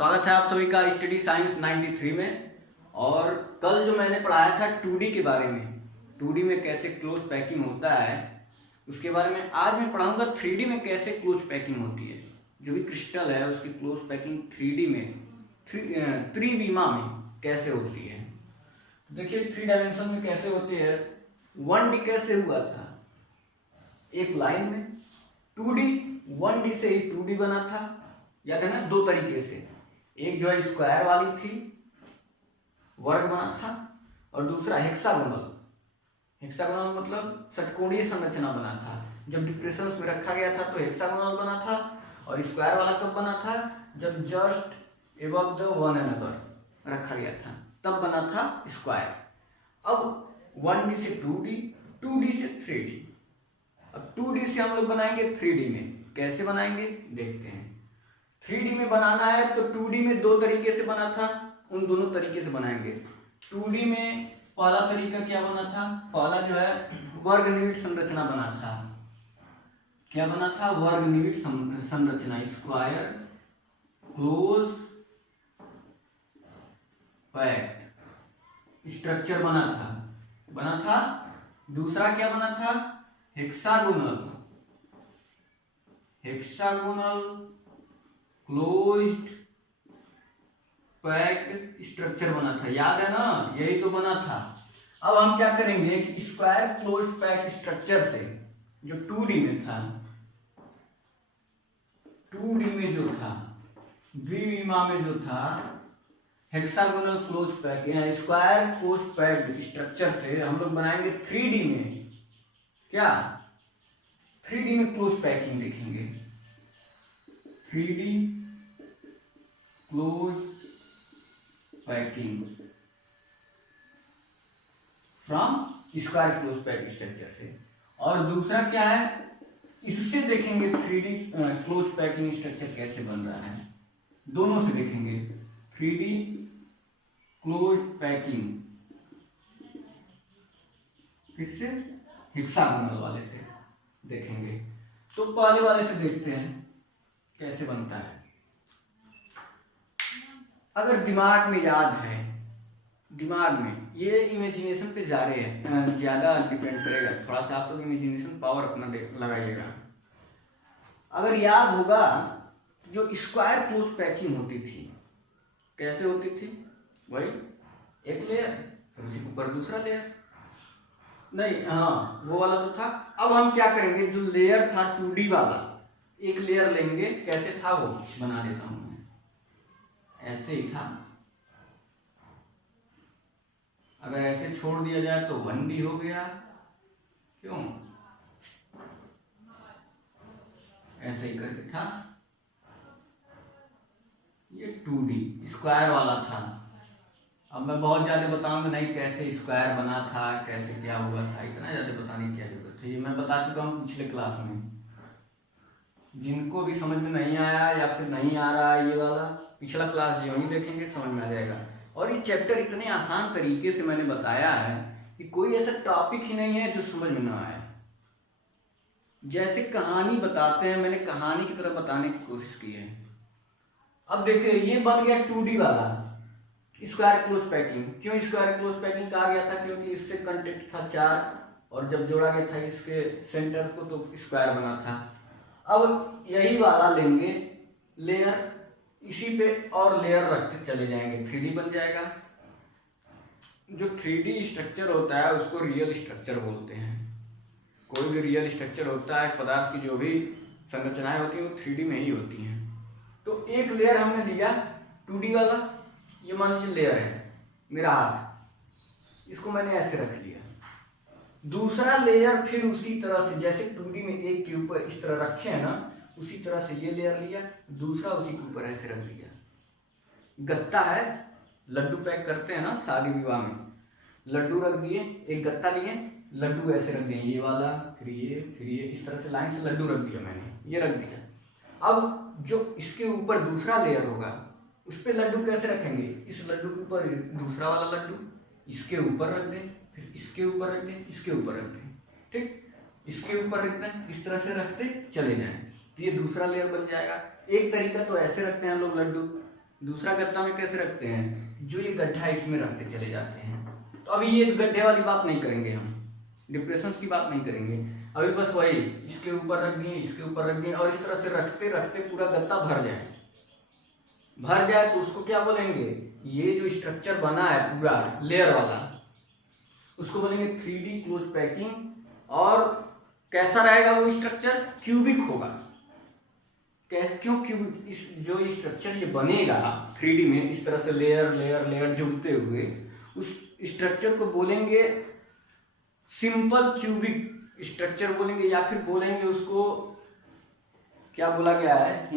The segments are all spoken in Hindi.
स्वागत है आप सभी का स्टडी साइंस 93 में। और कल जो मैंने पढ़ाया था 2D के बारे में, 2D में कैसे क्लोज पैकिंग होता है उसके बारे में आज मैं पढ़ाऊंगा 3D में कैसे क्लोज पैकिंग होती है। जो भी क्रिस्टल है उसकी क्लोज पैकिंग 3D में त्रिविमा में कैसे होती है। देखिए 3 डायमेंशन में कैसे होती है। 1D कैसे हुआ था, एक लाइन में। 2D 1D से ही 2D बना था, याद है ना, दो तरीके से। एक जो है स्क्वायर वाली थी, वर्ग बना था, और दूसरा हेक्सागोनल। हेक्सागोनल मतलब षटकोणीय संरचना बना था। जब डिप्रेशन में रखा गया था तो हेक्सागोनल बना था, और स्क्वायर वाला कब बना था, जब just above the one another रखा गया था तब बना था स्क्वायर। अब 1D से 2D, 2D से 3D। अब 2D से हम लोग बनाएंगे 3D में। कैसे बनाएंगे देखते हैं। 3D में बनाना है तो 2D में दो तरीके से बना था, उन दोनों तरीके से बनाएंगे। 2D में पहला तरीका क्या बना था, पहला जो है वर्गनिविट संरचना बना था। क्या बना था, वर्गनिविट संरचना, स्क्वायर क्लोज पैक्ड स्ट्रक्चर बना था। दूसरा क्या बना था, हेक्सागोनल क्लोज्ड पैक्ड स्ट्रक्चर बना था। याद है ना, यही तो बना था। अब हम क्या करेंगे कि स्क्वायर क्लोज्ड पैक्ड स्ट्रक्चर से जो 2D में था, 2D में जो था, द्विविमा में जो था, hexagonal close packed square close packed structure से हम लोग बनाएंगे 3D में। क्या 3D में क्लोज पैकिंग देखेंगे। 3D close packing from square close packed structure से। और दूसरा क्या है, इससे देखेंगे 3D क्लोज पैकिंग स्ट्रक्चर कैसे बन रहा है। दोनों से देखेंगे। 3D क्लोज पैकिंग किससे, हेक्सागोनल वाले से देखेंगे। तो पहले वाले से देखते हैं कैसे बनता है। अगर दिमाग में याद है, दिमाग में ये इमेजिनेशन पे ज्यादा डिपेंड करेगा। थोड़ा सा आप लोग इमेजिनेशन पावर अपना लगाइएगा। अगर याद होगा जो स्क्वायर क्लोज पैकिंग होती थी, कैसे होती थी, वही एक लेयर फिर उसी के ऊपर दूसरा लेयर, नहीं हाँ वो वाला तो था। अब हम क्या करेंगे, जो लेयर था 2D वाला, एक लेयर लेंगे। कैसे था वो बना देता हूं मैं, ऐसे ही था। अगर ऐसे छोड़ दिया जाए तो 1D हो गया, क्यों, ऐसे ही करके था। ये 2D स्क्वायर वाला था। अब मैं बहुत ज्यादा बताऊंगा नहीं कैसे स्क्वायर बना था, कैसे क्या हुआ था, इतना ज्यादा बताने की क्या जरूरत है, ये मैं बता चुका हूँ पिछले क्लास में। जिनको भी समझ में नहीं आया या फिर नहीं आ रहा ये वाला, पिछला क्लास जो ही देखेंगे समझ में आ जाएगा। और ये चैप्टर इतने आसान तरीके से मैंने बताया है कि कोई ऐसा टॉपिक ही नहीं है जो समझ में ना आए। जैसे कहानी बताते हैं, मैंने कहानी की तरह बताने की कोशिश की है। अब देखिए ये बन गया 2D वाला स्क्वायर क्लोज पैकिंग। क्यों स्क्वायर क्लोज पैकिंग कहा गया था, क्योंकि इससे कंटेक्ट था 4 और जब जोड़ा गया था इसके सेंटर को तो स्क्वायर बना था। अब यही वाला लेंगे लेयर, इसी पे और लेयर रखते चले जाएंगे, 3D बन जाएगा। जो 3D स्ट्रक्चर होता है उसको रियल स्ट्रक्चर बोलते हैं। कोई भी रियल स्ट्रक्चर होता है, पदार्थ की जो भी संरचनाएं होती हैं वो 3D में ही होती हैं। तो एक लेयर हमने लिया 2D वाला, ये मान लीजिए लेयर है मेरा हाथ, इसको मैंने ऐसे रख लिया। दूसरा लेयर फिर उसी तरह से, जैसे 2D में एक के ऊपर इस तरह रखे हैं ना, उसी तरह से ये लेयर लिया, दूसरा उसी के ऊपर ऐसे रख दिया। गत्ता है, लड्डू पैक करते हैं ना शादी विवाह में, लड्डू रख दिए, एक गत्ता लिए, लड्डू ऐसे रख दिए, ये वाला फिर ये इस तरह से लाइन से लड्डू रख दिया मैंने, ये रख दिया। अब जो इसके ऊपर दूसरा लेयर होगा उस पर लड्डू कैसे रखेंगे, इस लड्डू के ऊपर दूसरा वाला लड्डू इसके ऊपर रख दें, फिर इसके ऊपर रख दें, इसके ऊपर रख दें, ठीक, इसके ऊपर रख दें, इस तरह से रखते चले जाएं, तो ये दूसरा लेयर बन जाएगा। एक तरीका तो ऐसे रखते हैं लोग लड्डू, दूसरा गत्ता में कैसे रखते हैं, जो ये गड्ढा है इसमें रखते चले जाते हैं। तो अभी ये गड्ढे वाली बात नहीं करेंगे, हम डिप्रेशन की बात नहीं करेंगे अभी, बस वही इसके ऊपर रख दिए, इसके ऊपर रख दिए, और इस तरह से रखते रखते पूरा गत्ता भर जाए तो उसको क्या बोलेंगे, ये जो स्ट्रक्चर बना है पूरा लेयर वाला, उसको बोलेंगे 3D क्लोज पैकिंग। और कैसा रहेगा वो स्ट्रक्चर, क्यूबिक होगा। क्यों क्यूबिक, इस जो ये स्ट्रक्चर ये बनेगा 3D में इस तरह से लेयर लेयर लेयर जुड़ते हुए, उस स्ट्रक्चर को बोलेंगे सिंपल क्यूबिक स्ट्रक्चर बोलेंगे, या फिर बोलेंगे उसको क्या बोला गया है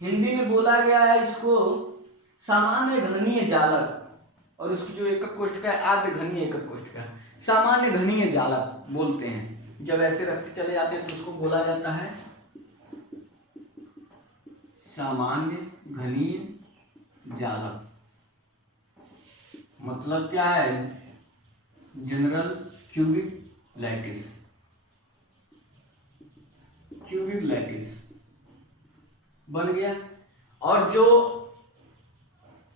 हिंदी में बोला गया है इसको सामान्य घनीय जालक, और उसकी जो एकक कोष्ठक है आद्य घनीय एकक कोष्ठक है, सामान्य घनीय जालक बोलते हैं। जब ऐसे रखते चले जाते हैं तो उसको बोला जाता है सामान्य घनीय जालक। मतलब क्या है, जनरल क्यूबिक लैटिस बन गया। और जो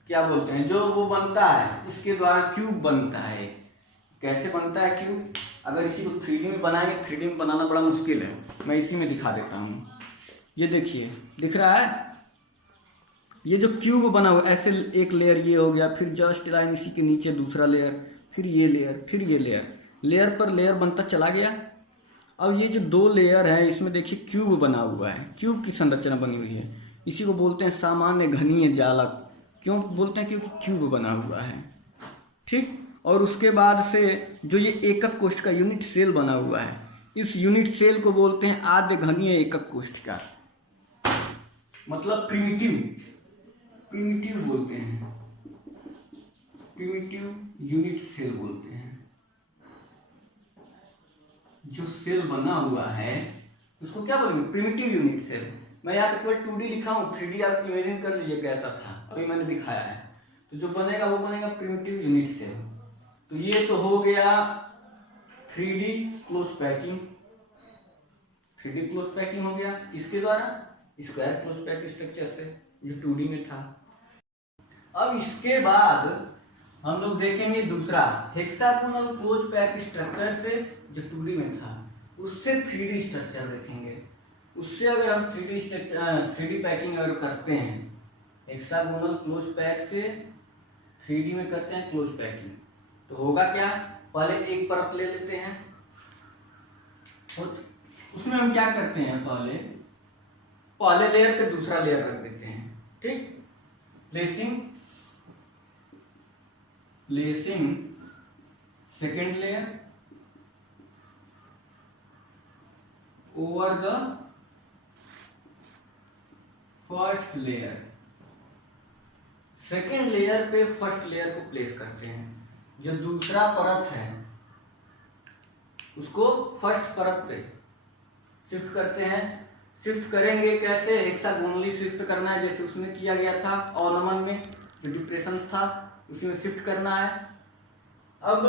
क्या बोलते हैं, जो वो बनता है इसके द्वारा क्यूब बनता है। कैसे बनता है क्यूब, अगर इसी को 3D में बनाएंगे, 3D में बनाना बड़ा मुश्किल है, मैं इसी में दिखा देता हूँ। ये देखिए, दिख रहा है ये जो क्यूब बना हुआ, ऐसे एक लेयर ये हो गया, फिर जस्ट लाइन इसी के नीचे दूसरा लेयर, फिर ये लेयर, फिर ये लेयर पर लेयर बनता चला गया। अब ये जो 2 लेयर है इसमें देखिए क्यूब बना हुआ है, क्यूब की संरचना बनी हुई है, इसी को बोलते हैं सामान्य घनीय जालक। क्यों बोलते हैं, क्योंकि क्यूब बना हुआ है, ठीक। और उसके बाद से जो ये एकक कोष्ठिका यूनिट सेल बना हुआ है, इस यूनिट सेल को बोलते हैं आद्य घनीय एकक कोष्ठिका, मतलब प्रिमिटिव बोलते हैं, प्रिमिटिव यूनिट सेल बोलते हैं। जो सेल बना हुआ है उसको क्या बोलेंगे, प्रिमिटिव यूनिट सेल। मैं यहाँ पे केवल 2D लिखा हूँ, 3D आप इमेजिन कर लीजिए कैसा था, अभी मैंने दिखाया है। तो जो बनेगा वो बनेगा प्रिमिटिव यूनिट सेल। तो ये तो हो गया 3D close packing, 3D close packing हो गया इसके द्वारा, स्क्वायर क्लोज पैक स्ट्रक्चर से जो 2D में था। अब इसके बाद हम लोग देखेंगे दूसरा हेक्सागोनल क्लोज पैक स्ट्रक्चर से, जो 2D में था, उससे 3D स्ट्रक्चर देखेंगे। उससे अगर हम 3D पैकिंग अगर करते हैं, हेक्सागोनल क्लोज पैक से 3D में करते हैं क्लोज पैकिंग, तो होगा क्या, पहले एक परत ले लेते हैं, और उसमें हम क्या करते हैं, पहले लेयर पे दूसरा लेयर रख देते हैं, ठीक। Placing second layer over the first layer, second layer पे फर्स्ट लेयर को प्लेस करते हैं। जो दूसरा परत है उसको फर्स्ट परत पे शिफ्ट करते हैं। शिफ्ट करेंगे कैसे, हेक्सागोनली शिफ्ट करना है, जैसे उसमें किया गया था ऑर्नमन में जो डिप्रेशन था उसी में शिफ्ट करना है। अब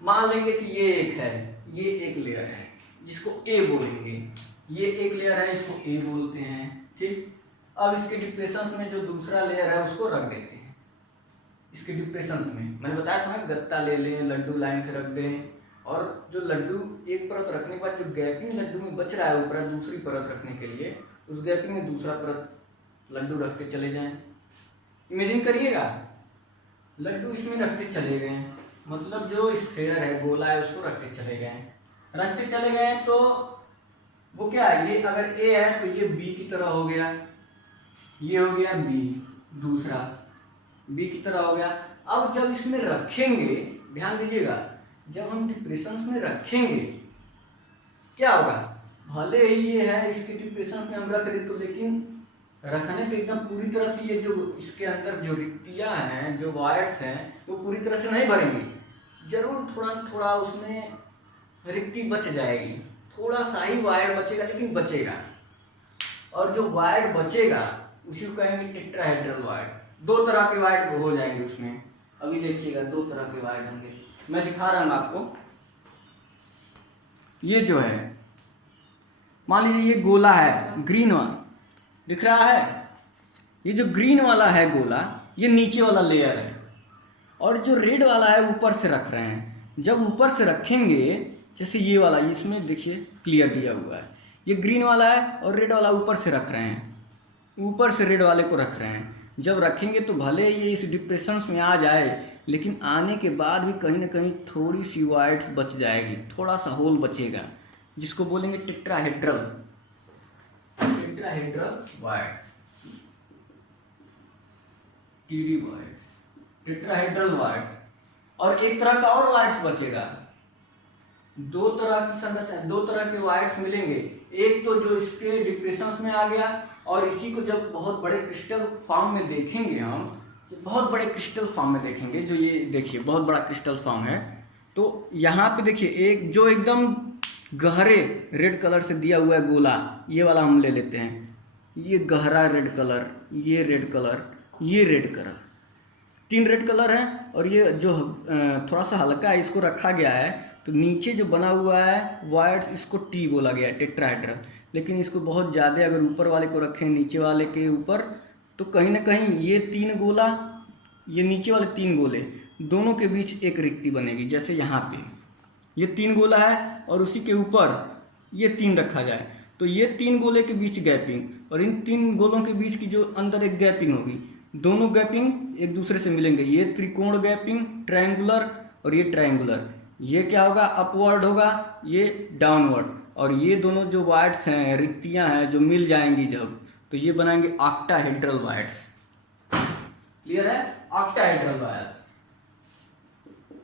मान लेंगे कि ये एक लेयर है जिसको ए बोलेंगे, ये एक लेयर है इसको ए बोलते हैं, ठीक। अब इसके डिप्रेशंस में जो दूसरा लेयर है उसको रख देते हैं इसके डिप्रेशंस में। मैंने बताया था ना, गत्ता ले लें, लड्डू लाइन से रख दें, और जो लड्डू एक परत रखने के बाद जो गैपिंग लड्डू में बच रहा है ऊपर दूसरी परत रखने के लिए, उस गैपिंग में दूसरा परत लड्डू रखते चले जाएं। इमेजिन करिएगा, लड्डू इसमें रखते चले गए, मतलब जो स्फेयर है, गोला है, उसको रखते चले गए, तो वो क्या है, ये अगर ए है तो ये बी की तरह हो गया, ये हो गया बी, दूसरा बी की तरह हो गया। अब जब इसमें रखेंगे, ध्यान दीजिएगा, जब हम डिप्रेशंस में रखेंगे क्या होगा, भले ही ये है इसके डिप्रेशंस में हम रख रहे तो, लेकिन रखने पे एकदम पूरी तरह से ये जो इसके अंदर जो रिक्तियां हैं, जो वायर्स हैं, वो पूरी तरह से नहीं भरेंगे, जरूर थोड़ा थोड़ा उसमें रिक्ति बच जाएगी, थोड़ा सा ही वायर बचेगा लेकिन बचेगा। और जो वायर बचेगा उसी को कहेंगे टेट्राहेड्रल वायर। 2 तरह के वायर हो जाएंगे उसमें, अभी देखिएगा 2 तरह के वायर होंगे, मैं दिखा रहा हूँ आपको। ये जो है, मान लीजिए ये गोला है ग्रीन वाला, दिख रहा है? ये जो ग्रीन वाला है गोला, ये नीचे वाला लेयर है, और जो रेड वाला है ऊपर से रख रहे हैं। जब ऊपर से रखेंगे, जैसे ये वाला, इसमें देखिए क्लियर दिया हुआ है, ये ग्रीन वाला है और रेड वाला ऊपर से रख रहे हैं, ऊपर से रेड वाले को रख रहे हैं। जब रखेंगे तो भले ये इस डिप्रेशन में आ जाए, लेकिन आने के बाद भी कहीं ना कहीं थोड़ी सी वाइट्स बच जाएगी, थोड़ा सा होल बचेगा, जिसको बोलेंगे tetrahedral, tetrahedral voids, TD voids, tetrahedral voids. और एक तरह का और वाइट्स बचेगा, दो तरह की संरचना, दो तरह के वाइट्स मिलेंगे। एक तो जो इसके डिप्रेशन में आ गया, और इसी को जब बहुत बड़े क्रिस्टल फॉर्म में देखेंगे हम, जो बहुत बड़े क्रिस्टल फॉर्म में देखेंगे, जो ये देखिए बहुत बड़ा क्रिस्टल फॉर्म है, तो यहाँ पे देखिए एक जो एकदम गहरे रेड कलर से दिया हुआ है गोला, ये वाला हम ले लेते हैं, ये गहरा रेड कलर, ये रेड कलर, ये रेड कलर, 3 रेड कलर हैं। और ये जो थोड़ा सा हल्का है, इसको रखा गया है, तो नीचे जो बना हुआ है वाइट्स, इसको टी बोला गया है, टेट्राहेड्रल। लेकिन इसको बहुत ज़्यादा अगर ऊपर वाले को रखें नीचे वाले के ऊपर, तो कहीं ना कहीं ये 3 गोला, ये नीचे वाले 3 गोले, दोनों के बीच एक रिक्ति बनेगी। जैसे यहाँ पे ये 3 गोला है और उसी के ऊपर ये 3 रखा जाए, तो ये 3 गोले के बीच गैपिंग, और इन 3 गोलों के बीच की जो अंदर एक गैपिंग होगी, दोनों गैपिंग एक दूसरे से मिलेंगे। ये त्रिकोण गैपिंग, ट्रायंगुलर, और ये ट्रायंगुलर। ये क्या होगा? अपवर्ड होगा, ये डाउनवर्ड। और ये दोनों जो वाइट्स हैं, रिक्तियां हैं, जो मिल जाएंगी जब, तो ये बनाएंगे ऑक्टाहेड्रल वाइट्स। क्लियर है? ऑक्टाहेड्रल वाइट्स,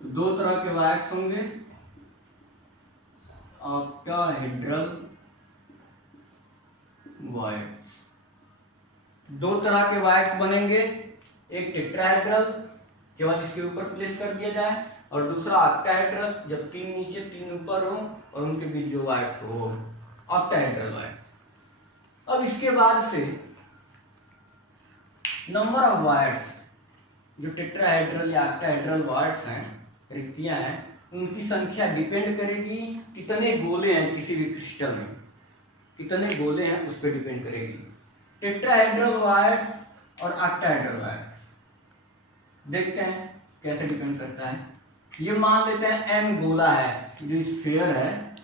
2 तरह के वाइट्स होंगे, ऑक्टाहेड्रल वाइट्स, 2 तरह के वाइट्स बनेंगे, एक टेट्राहेड्रल केवल इसके ऊपर प्लेस कर दिया जाए, और दूसरा ऑक्टाहेड्रल जब 3 नीचे 3 ऊपर हो और उनके बीच जो वाइट्स हो, ऑक्टाहेड्रल वाइट्स। अब इसके बाद से नंबर ऑफ वाइट्स, जो टेट्राहेड्रल या ऑक्टाहेड्रल वाइट्स हैं, रिक्तियां हैं, उनकी संख्या डिपेंड करेगी कितने गोले हैं किसी भी क्रिस्टल में, कितने गोले हैं उस पर डिपेंड करेगी। टेट्राहेड्रल वाइट्स और ऑक्टाहेड्रल वाइट्स, देखते हैं कैसे डिपेंड करता है। ये मान लेते हैं n गोला है, जो स्फीयर है,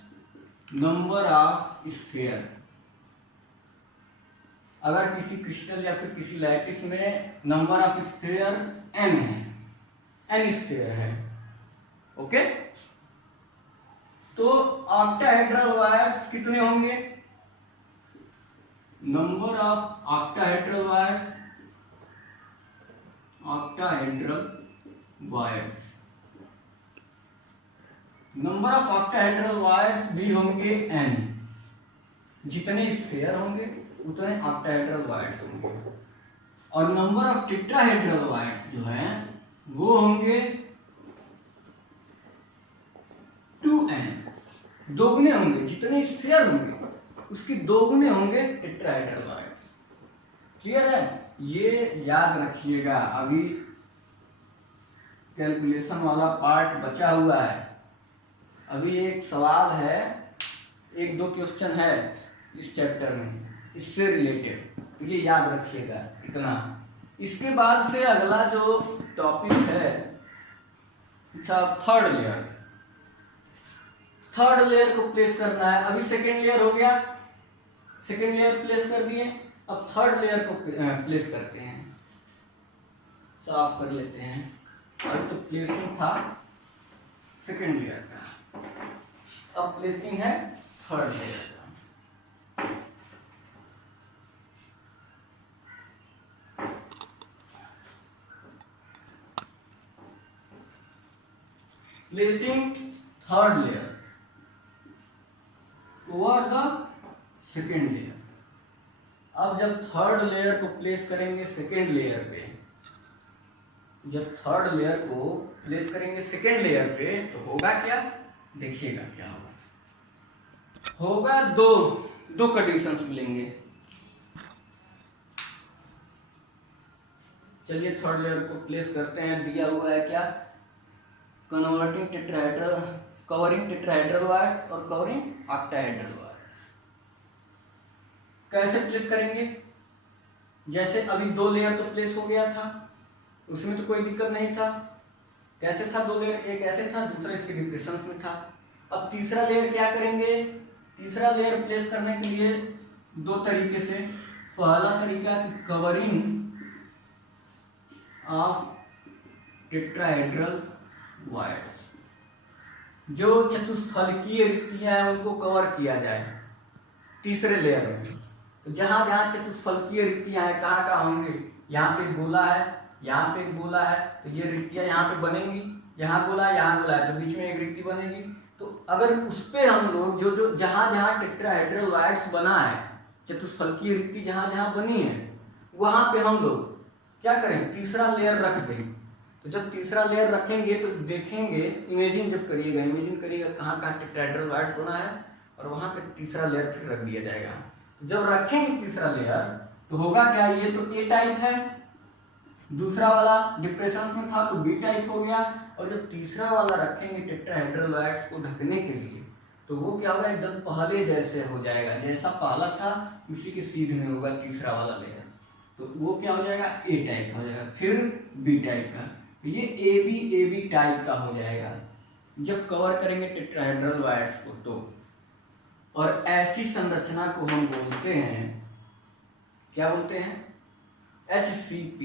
नंबर ऑफ स्फीयर। अगर किसी क्रिस्टल या फिर किसी लैटिस में नंबर ऑफ स्फीयर n है, n स्फीयर है, ओके। तो ऑक्टाहेड्रल वाइट्स कितने होंगे? Number of octahedral voids, octahedral voids, number of octahedral voids भी होंगे n। जितने स्फीयर होंगे उतने ऑक्टाहेड्रल वाइट्स होंगे। और नंबर ऑफ टेट्राहेड्रल वाइट्स जो हैं वो होंगे 2n, दोगुने होंगे, जितने स्फीयर होंगे उसके दोगुने होंगे टेट्राहेड्रल वाइट्स। क्लियर है? ये याद रखिएगा, अभी कैलकुलेशन वाला पार्ट बचा हुआ है। अभी एक सवाल है, 1-2 क्वेश्चन है इस चैप्टर में इससे रिलेटेड, तो ये याद रखिएगा इतना। इसके बाद से अगला जो टॉपिक है, अच्छा, थर्ड लेयर। थर्ड लेयर को प्लेस करना है। अभी सेकेंड लेयर हो गया, सेकेंड लेयर प्लेस कर दिए, अब थर्ड लेयर को प्लेस करते हैं, साफ कर लेते हैं। अब तो प्लेसिंग था सेकेंड लेयर का, अब प्लेसिंग है थर्ड लेयर का। Placing third layer over the second layer. अब जब थर्ड लेयर को प्लेस करेंगे सेकेंड लेयर पे, जब थर्ड लेयर को प्लेस करेंगे सेकेंड लेयर पे, तो होगा क्या? देखिएगा क्या होगा। दो कंडीशंस मिलेंगे। चलिए थर्ड लेयर को प्लेस करते हैं। दिया हुआ है क्या? Converting tetrahedral, covering tetrahedral voids और कवरिंग ऑक्टाहेड्रल वाइट्स। कैसे प्लेस करेंगे? जैसे अभी 2 लेयर तो प्लेस हो गया था, उसमें तो कोई दिक्कत नहीं था। कैसे था 2 लेयर, एक ऐसे था, दूसरा इसके डिप्रेशन में था। अब तीसरा लेयर क्या करेंगे, तीसरा लेयर प्लेस करने के लिए 2 तरीके से। पहला तरीका कवरिंग ऑफ टेट्राहेड्रल वायर्स, जो चतुष्फलकीय रिक्तियां हैं उनको कवर किया जाए तीसरे लेयर में। तो जहां जहां चतुष्फलकीय रिक्तियां हैं, कहाँ होंगे, यहाँ पे गोला है, यहाँ पे गोला है, तो ये रिक्तियां यहाँ पे बनेंगी, यहाँ गोला है, यहाँ गोला है, तो बीच में एक रिक्ति बनेगी। तो अगर उस पे हम लोग जो जो जहां जहां टेट्राहेड्रल वायर्स बना है, चतुष्फलकीय रिक्ति जहां जहां बनी है, वहां पे हम लोग क्या करें, तीसरा लेयर रख दें। तो जब तीसरा लेयर रखेंगे तो देखेंगे, इमेजिन जब करिएगा, इमेजिन करिएगा कहाँ कहाँ टेट्राहेड्रल वायर्स बना है, और वहां पे तीसरा लेयर फिर रख दिया जाएगा। जब रखेंगे तीसरा लेयर तो होगा क्या, ये तो ए टाइप है, दूसरा वाला डिप्रेशन में था तो बी टाइप हो गया, और जब तीसरा वाला रखेंगे टेट्राहेड्रल वायर्स को ढकने के लिए, तो वो क्या होगा, एकदम पहले जैसे हो जाएगा, जैसा पहला था उसी के सीध में होगा तीसरा वाला लेयर। तो वो क्या हो जाएगा, ए टाइप हो जाएगा, फिर बी टाइप का, ये ए बी टाइप का हो जाएगा जब कवर करेंगे टेट्राहेड्रल वायर्स को। तो और ऐसी संरचना को हम बोलते हैं, क्या बोलते हैं, HCP,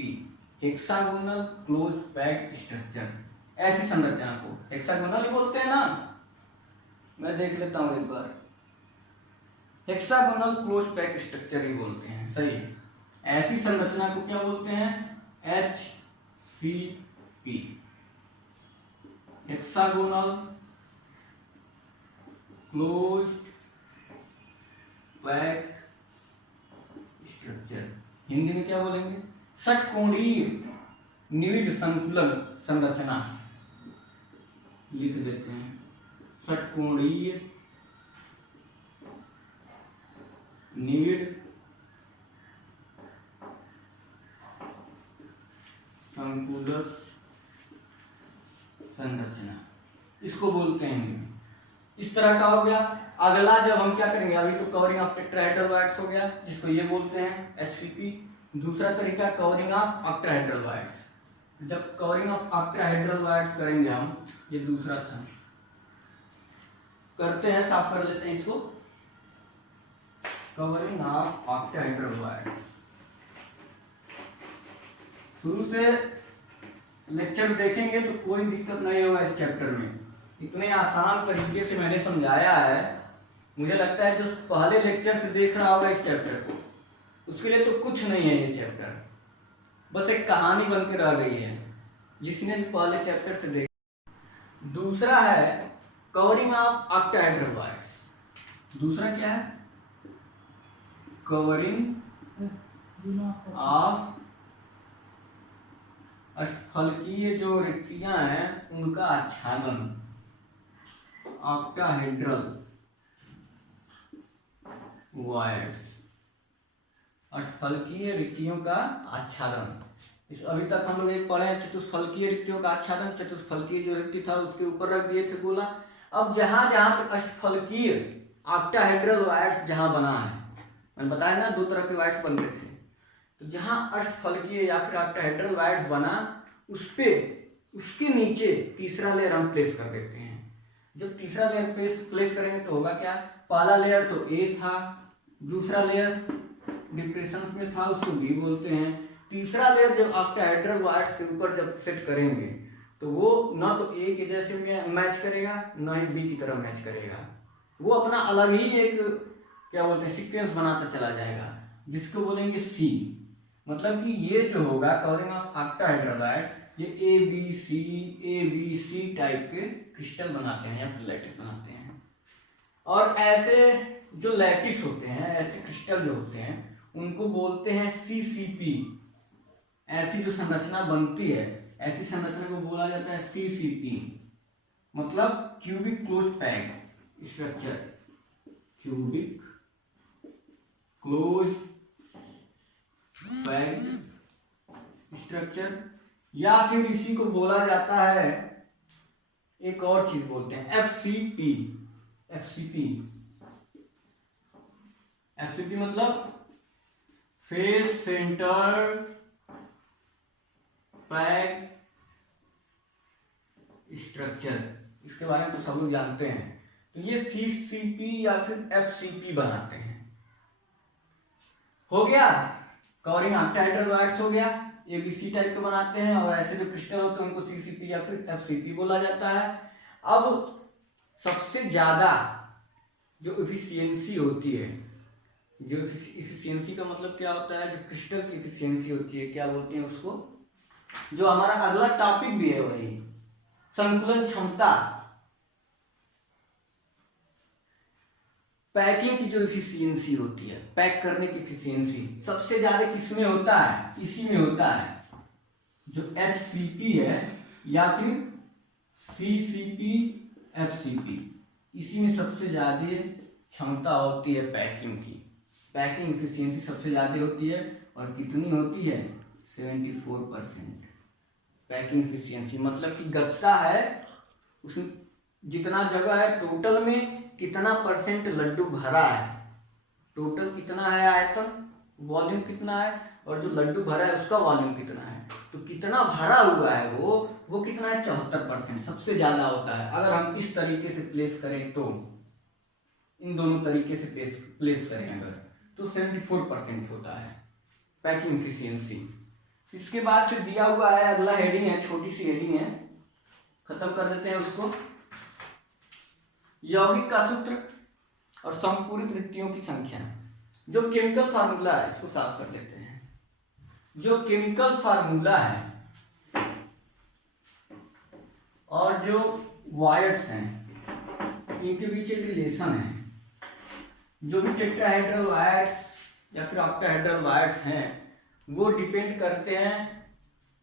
hexagonal close packed structure. ऐसी संरचना को हेक्सागोनल ही बोलते हैं ना, मैं देख लेता हूं एक बार, हेक्सागोनल क्लोज पैक्ड स्ट्रक्चर ही बोलते हैं, सही है। ऐसी संरचना को क्या बोलते हैं, HCP, hexagonal closed packed structure. Hindi में क्या बोलेंगे, षटकोणीय निविड संकुलन संरचना लिख देते हैं, षटकोणीय निविड संकुलक संरचना, इसको बोलते हैं। इस तरह का हो गया। अगला जब हम क्या करेंगे, अभी तो कवरिंग ऑफ टेट्राहेड्रल वायर्स हो गया, जिसको ये बोलते हैं HCP। दूसरा तरीका कवरिंग ऑफ ऑक्टाहेड्रल वायर्स। जब कवरिंग ऑफ ऑक्टाहेड्रल वायर्स करेंगे हम, ये दूसरा था, करते हैं, साफ कर लेते हैं इसको, कवरिंग ऑफ ऑक्टाहेड्रल वायर्स। शुरू से लेक्चर देखेंगे तो कोई दिक्कत नहीं होगा इस चैप्टर में, इतने आसान तरीके से मैंने समझाया है। मुझे लगता है जो पहले लेक्चर से देख रहा होगा इस चैप्टर को, उसके लिए तो कुछ नहीं है ये चैप्टर, बस एक कहानी बन के रह गई है जिसने भी पहले चैप्टर से देखा। दूसरा है कवरिंग ऑफ ऑक्टाहेड्रल वायर्स। दूसरा क्या है, कवरिंग ऑफ अष्टफलकीय जो रिक्तियां हैं उनका आच्छादन, ऑक्टाहेड्रल वायर्स, अष्टफलकीय रिक्तियों का आच्छादन। इस अभी तक हम लोग एक पढ़े हैं चतुष्फलकीय रिक्तियों का आच्छादन, चतुष्फलकीय जो रिक्ति था उसके ऊपर रख दिए थे गोला। अब जहां जहां तक अष्टफलकीय ऑक्टाहेड्रल वायर्स जहां बना है, मैंने बताया ना 2 तरह के वायर्स बनते थे, तो जहां अष्टफलकीय या फिर ऑक्टाहेड्रल वायर्स बना, उस पे उसके नीचे तीसरा लेयर हम प्लेस कर देते हैं। जब तीसरा लेयर प्लेस करेंगे तो होगा क्या, पहला लेयर तो ए था, दूसरा लेयर डिप्रेशन में था, उसको बी बोलते हैं। तीसरा लेयर जब ऑक्टाहेड्रल वायर्स के ऊपर जब सेट करेंगे तो वो ना तो ए के जैसे मैच करेगा, ना ही बी की तरह मैच करेगा, वो अपना अलग ही एक क्या बोलते हैं सीक्वेंस बनाता चला जाएगा, जिसको बोलेंगे सी। मतलब कि ये जो होगा कवरिंग ऑफ ऑक्टाहेड्रल वायर्स, ये ए बी सी टाइप के क्रिस्टल बनाते हैं या फिर लैटिस बनाते हैं। और ऐसे जो लैटिस होते हैं, ऐसे क्रिस्टल जो होते हैं, उनको बोलते हैं CCP। ऐसी जो संरचना बनती है, ऐसी संरचना को बोला जाता है CCP, मतलब cubic close packed structure, cubic close packed structure. या फिर इसी को बोला जाता है, एक और चीज बोलते हैं FCP मतलब फेस सेंटर पैक स्ट्रक्चर, इसके बारे में तो सब लोग जानते हैं। तो ये CCP या फिर FCP बनाते हैं। हो गया कवरिंग ऑक्टाहेड्रल वायर्स, हो गया ABC टाइप के बनाते हैं, और ऐसे जो क्रिस्टल होते हैं उनको CCP या फिर FCP बोला जाता है। अब सबसे ज्यादा जो इफिशियंसी होती है, जो इफिशियंसी का मतलब क्या होता है, जो क्रिस्टल की इफिशियंसी होती है, क्या बोलते हैं उसको, जो हमारा अगला टॉपिक भी है वही संकुलन क्षमता। पैकिंग की जो इफिशियंसी होती है, पैक करने की इफिशियंसी सबसे ज्यादा किसमें होता है, इसी में होता है, जो HCP है या फिर CCP FCP, इसी में सबसे ज्यादा क्षमता होती है पैकिंग की। पैकिंग इफिशियंसी सबसे ज्यादा होती है, और कितनी होती है, 74%। पैकिंग इफिशियंसी मतलब कि गत्ता है, उसमें जितना जगह है, टोटल में कितना परसेंट लड्डू भरा है, टोटल कितना है आयतन, वॉल्यूम कितना है, और जो लड्डू भरा है उसका वॉल्यूम कितना है, तो कितना भरा हुआ है वो कितना है, 74%, सबसे ज्यादा होता है। अगर हम इस तरीके से प्लेस करें, तो इन दोनों तरीके से प्लेस करें अगर, तो 74% होता है पैकिंग इफिशियंसी। इसके बाद से दिया हुआ है अगला हेडिंग है, छोटी सी हेडिंग है, खत्म कर देते हैं उसको। यौगिक का सूत्र और संपूरित रिक्तियों की संख्या। जो केमिकल फार्मूला है इसको साफ कर देते हैं। जो केमिकल फार्मूला है और जो वायर्स हैं इनके बीच एक रिलेशन है। जो भी टेट्राहेड्रल वायर्स या फिर ऑक्टाहेड्रल वायर्स हैं वो डिपेंड करते हैं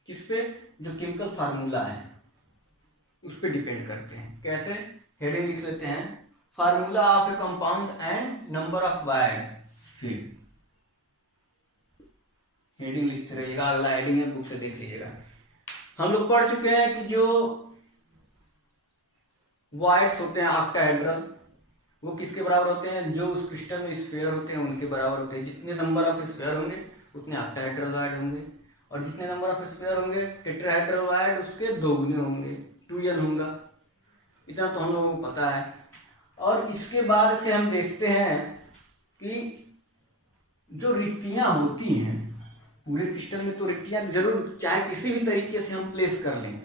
किस पे, जो केमिकल फार्मूला है उस पे डिपेंड करते हैं। कैसे, हेडिंग लिख लेते हैं, formula of A compound and number of wire field. Heading लिखते रहिएगा, अगला हेडिंग है बुक से देख लीजिएगा। हम लोग पढ़ चुके हैं कि जो वायर्स होते हैं ऑक्टाहेड्रल वो किसके बराबर होते हैं, जो उस क्रिस्टल में स्फीयर होते हैं उनके बराबर होते हैं। जितने नंबर ऑफ स्फीयर होंगे उतने ऑक्टाहेड्रल वायर होंगे, और जितने नंबर ऑफ स्फीयर होंगे टेट्राहेड्रल वायर उसके दोगुने होंगे, 2n होगा। इतना तो हम लोगों को पता है। और इसके बाद से हम देखते हैं कि जो रिक्तियां होती हैं पूरे क्रिस्टल में, तो रिक्तियां जरूर चाहे किसी भी तरीके से हम प्लेस कर लें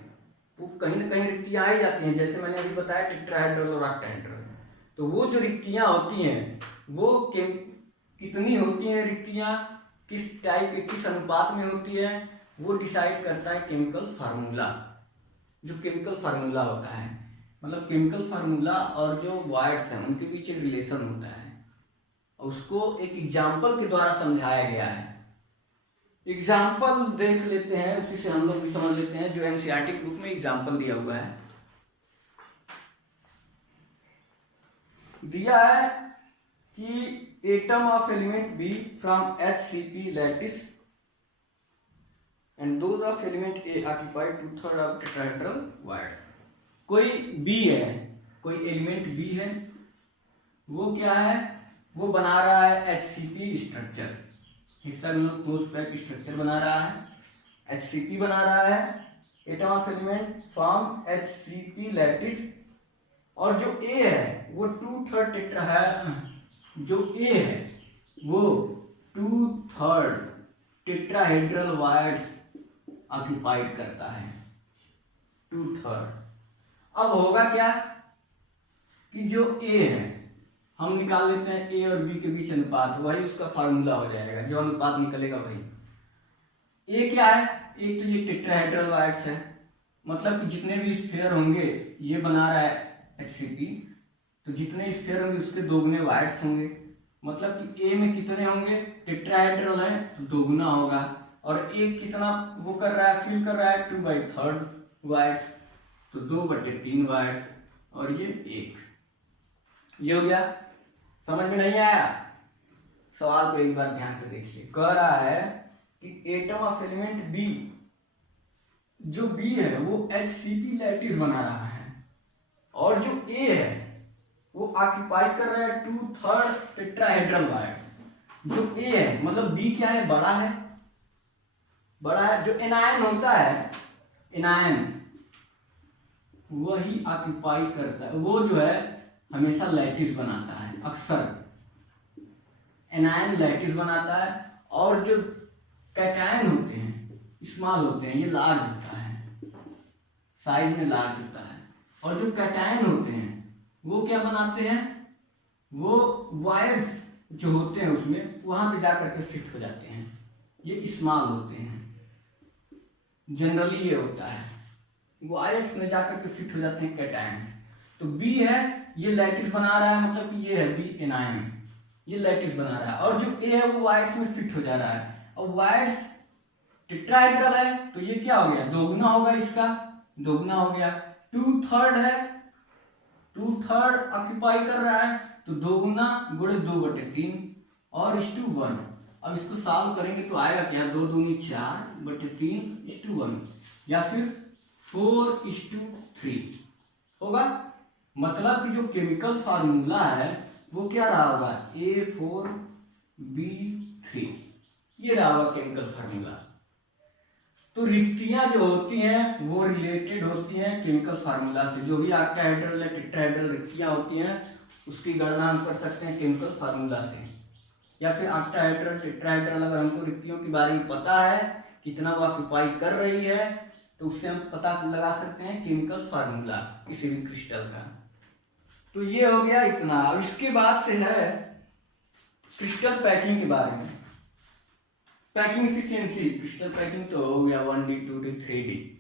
वो कहीं ना कहीं रिक्तियां आ ही जाती हैं। जैसे मैंने अभी बताया टेट्राहेड्रल और ऑक्टाहेड्रल, तो वो जो रिक्तियां होती हैं वो कितनी होती हैं, रिक्तियां किस टाइप के किस अनुपात में होती है, वो डिसाइड करता है केमिकल फार्मूला। जो केमिकल फार्मूला होता है, मतलब केमिकल फार्मूला और जो वायर्स हैं उनके बीच एक रिलेशन होता है, उसको एक एग्जाम्पल के द्वारा समझाया गया है। एग्जाम्पल देख लेते हैं, उसी से हम लोग भी समझ लेते हैं। जो एनसीईआरटी बुक में एग्जाम्पल दिया हुआ है, दिया है कि atom of element B from HCP lattice and those of element A occupy 2/3 of tetrahedral voids. कोई बी है, कोई एलिमेंट बी है, वो क्या है, वो बना रहा है HCP structure, hexagonal close pack structure बना रहा है, HCP बना रहा है, atom of element from HCP lattice. और जो ए है वो 2/3 टेट्रा है, जो ए है वो 2/3 टेट्राहेड्रल वायर्स ऑक्यूपाइड करता है, 2/3। अब होगा क्या कि जो ए है हम निकाल लेते हैं ए और बी के बीच अनुपात, वही उसका फार्मूला हो जाएगा, जो अनुपात निकलेगा वही। ए क्या है, एक तो ये टेट्राहेड्रल वायर्स है, मतलब कि जितने भी स्फीयर होंगे, ये बना रहा है HCP, तो जितने स्फीयर होंगे उसके दोगुने वायर्स होंगे, मतलब कि ए में कितने होंगे, टेट्राहेड्रल है तो दोगुना होगा, और एक कितना वो कर रहा है, फिल कर रहा है 2/3 वायर्स, तो 2/3 वायर्स, और ये 1। ये हो गया। समझ में नहीं आया, सवाल को एक बार ध्यान से देखिए। कह रहा है कि एटम ऑफ एलिमेंट बी, जो बी है वो HCP लैटिस बना रहा है, और जो ए है वो ऑक्यूपाई कर रहा है 2/3 टेट्राहेड्रल वायर्स। जो ए है मतलब बी क्या है, बड़ा है, बड़ा है। जो एनायन होता है, एनायन वही ऑक्यूपाई करता है, वो जो है हमेशा लैटिस बनाता है, अक्सर एनायन लैटिस बनाता है। और जो कैटायन होते हैं स्मॉल होते हैं, ये लार्ज होता है, साइज में लार्ज होता है। और जो कैटायन होते हैं वो क्या बनाते हैं, वो वायर्स जो होते हैं उसमें वहां पे जाकर के फिट हो जाते हैं, ये स्मॉल होते हैं। जनरली ये होता है, वायर्स में जाकर के फिट हो जाते हैं कैटायंस। तो बी है, ये लैटिस बना रहा है, मतलब कि ये है बी एनायन, ये लैटिस बना रहा है। और जो ए है वो वायर्स में फिट हो जा रहा है। और वायर्स टेट्राहेड्रल है तो ये क्या हो गया, दोगुना होगा, इसका दोगुना हो गया। 2/3 है, 2/3 ऑक्यूपाई कर रहा है, तो दोगुना गुणे 2/3 और 1:1। अब इसको सॉल्व करेंगे तो आएगा क्या, 2 दूनी 4/3 या फिर 4:3 होगा। मतलब कि जो केमिकल फार्मूला है वो क्या रहा होगा, A4B3, ये रहा होगा केमिकल फार्मूला। तो रिक्तियां जो होती हैं वो रिलेटेड होती हैं केमिकल फार्मूला से। जो भी ऑक्टाहेड्रल या टेट्राहेड्रल रिक्तियां होती हैं उसकी गणना हम कर सकते हैं केमिकल फार्मूला से। या फिर ऑक्टाहेड्रल टेट्राहेड्रल अगर हमको रिक्तियों के बारे में पता है, कितना वो ऑक्यूपाई कर रही है, तो उससे हम पता लगा सकते हैं केमिकल फार्मूला किसी भी क्रिस्टल का। तो ये हो गया इतना। अब इसके बाद से है क्रिस्टल पैकिंग के बारे में। पैकिंग एफिशिएंसी, क्रिस्टल पैकिंग तो हो गया 1D 2D 3D।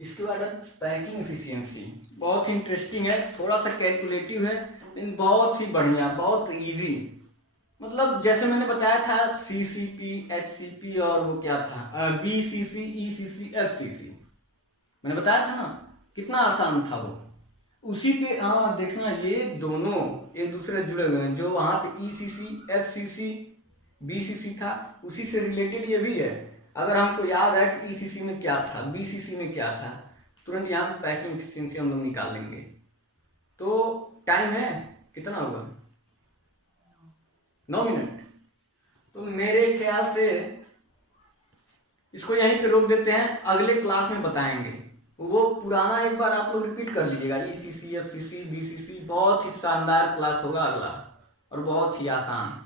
इसके बाद पैकिंग एफिशिएंसी बहुत ही इंटरेस्टिंग है, थोड़ा सा कैलकुलेटिव है लेकिन बहुत ही बढ़िया, बहुत इजी। मतलब जैसे मैंने बताया था CCP HCP और वो क्या था BCC ECC FCC, मैंने बताया था ना, कितना आसान था वो। उसी पे हाँ देखना, ये दोनों एक दूसरे जुड़े हुए हैं। जो वहां पे ECC FCC BCC था उसी से रिलेटेड ये भी है। अगर हमको याद है कि ECC में क्या था, BCC में क्या था, तुरंत यहाँ पे पैकिंग एफिशिएंसी हम लोग निकाल लेंगे। तो टाइम है कितना होगा, 9 मिनट। तो मेरे ख्याल से इसको यहीं पे रोक देते हैं, अगले क्लास में बताएंगे। वो पुराना एक बार आप लोग रिपीट कर लीजिएगा, ECC FCC BCC, बहुत ही शानदार क्लास होगा अगला और बहुत ही आसान।